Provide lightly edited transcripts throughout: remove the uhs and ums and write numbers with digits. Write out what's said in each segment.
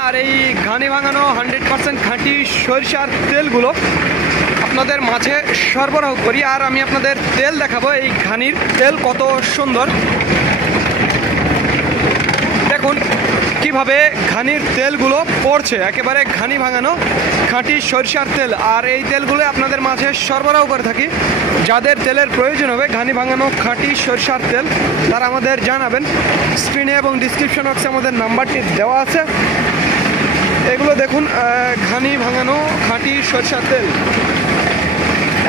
আর এই ঘানি ভাঙানো 100% খাঁটি সরিষার তেলগুলো আপনাদের মাঝে সরবরাহ করি। আর আমি আপনাদের তেল দেখাবো, এই ঘানির তেল কত সুন্দর। দেখুন কিভাবে ঘানির তেলগুলো পড়ছে, একেবারে ঘানি ভাঙানো খাঁটি সরিষার তেল। আর এই তেলগুলো আপনাদের মাঝে সরবরাহ করে থাকি। যাদের তেলের প্রয়োজন হবে ঘানি ভাঙানো খাঁটি সরিষার তেল, তারা আমাদের জানাবেন। স্ক্রিনে এবং ডিসক্রিপশন বক্সে আমাদের নাম্বারটি দেওয়া আছে। এগুলো দেখুন ঘানি ভাঙানো খাঁটি সরিষার তেল।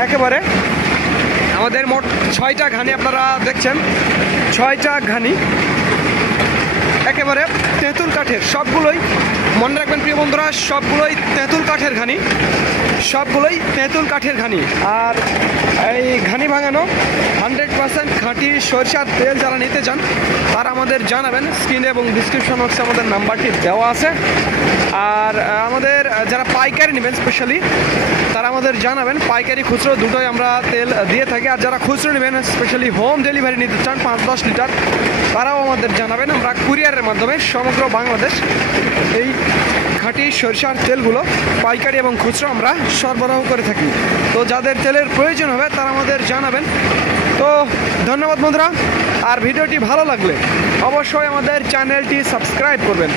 একেবারে আমাদের মোট 6টা ঘানি আপনারা দেখছেন, 6টা ঘানি একেবারে তেঁতুল কাঠের। সবগুলোই মনে রাখবেন প্রিয় বন্ধুরা, সবগুলোই তেঁতুল কাঠের ঘানি, সবগুলোই তেঁতুল কাঠের ঘানি। আর এই ঘানি ভাঙানো 100% খাঁটি সরিষার তেল যারা নিতে চান তারা আমাদের জানাবেন। স্ক্রিনে এবং ডিসক্রিপশন বক্সে আমাদের নাম্বারটি দেওয়া আছে। আর আমাদের যারা পাইকারি নেবেন স্পেশালি তারা আমাদের জানাবেন। পাইকারি খুচরো দুটোই আমরা তেল দিয়ে থাকি। আর যারা খুচরো নেবেন স্পেশালি হোম ডেলিভারি নিতে চান 5-10 লিটার, তারাও আমাদের জানাবেন। আমরা কুরিয়ারের মাধ্যমে সমগ্র বাংলাদেশ এই খাঁটি সরিষার তেলগুলো পাইকারি এবং খুচরো আমরা সরবরাহ করে থাকি। তো যাদের তেলের প্রয়োজন হবে তারা আমাদের জানাবেন। তো ধন্যবাদ বন্ধুরা। আর ভিডিওটি ভালো লাগলে অবশ্যই আমাদের চ্যানেলটি সাবস্ক্রাইব করবেন।